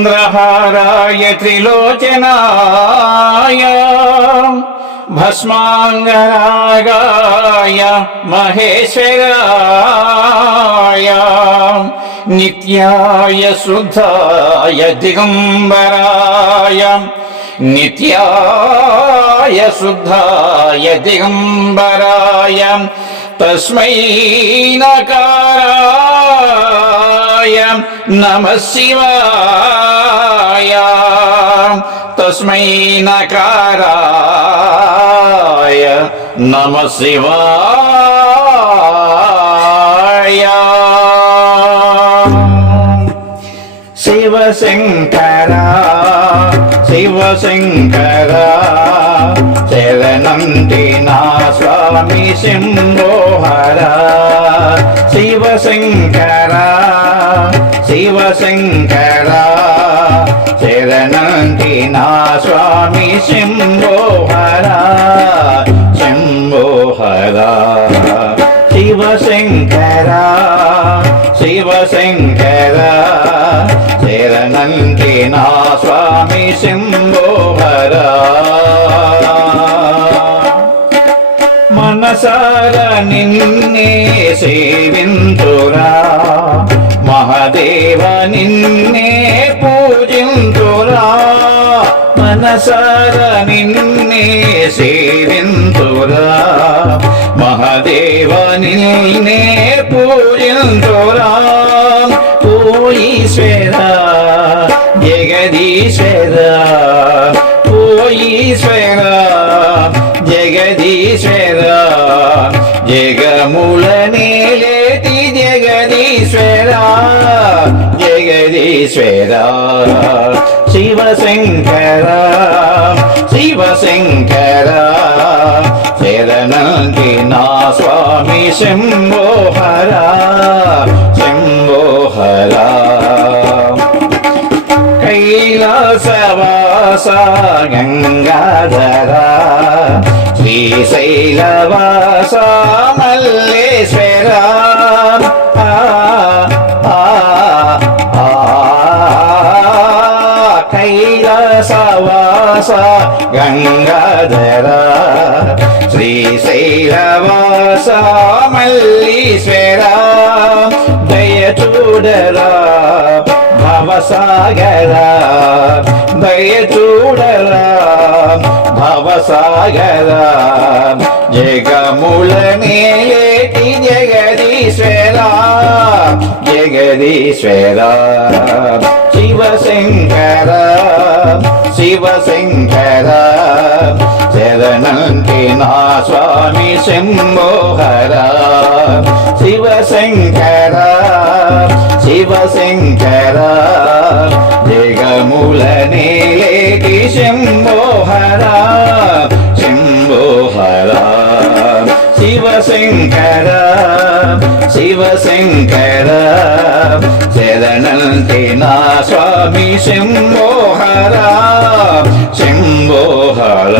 नागेन्द्रहाराय त्रिलोचनाय भस्माङ्गरागाय महेश्वराय नित्याय शुद्धाय दिगम्बराय नित्याय शुद्धाय दिगम्बराय तस्मै नकाराय शिवाय नमः शिवाय तस्मै नकाराय नमः शिवाय शिवशङ्करा शिवशङ्करा शरणन्ति नास्वा స్వామి శంభోహర శివశంకర శివశంకర శరణంటి నా స్వామి శంభోహర శంభోహర శివశంకర శివశంకర శరణంటి నా స్వామి శంభోహరా మనసార నిన్నే సేవింతురా. మహదేవ నిన్నే పూజింతురా. మనసార నిన్నే సేవింతురా. మహదేవ నిన్నే పూజింతురా. ఓ జగదీశ్వర జగముల నేలేటి జగదీశ్వరా జగదీశ్వరా. శివశంకర శివశంకర శరణి నా స్వామి శంభోహరా శంభోహరా. కైలాసవాస గంగాధరా శ్రీశైలవాస మల్లేశ్వర కైలాసవాస గంగాధర. శ్రీశైలవాస మల్లీశ్వర దయ చూడరా. భవసాగర దయ చూడరా భవసాగర జగముల నేలేటి జగదీశ్వర జగదీశ్వర శివశంకర శివశంకర శరణంటి నా స్వామి శంభోహర శివశంకర జగముల నేలేటి శంభోహర శంభోహర శివశంకర శివశంకర శరణంటి నా స్వామి శంభోహర శంభోహర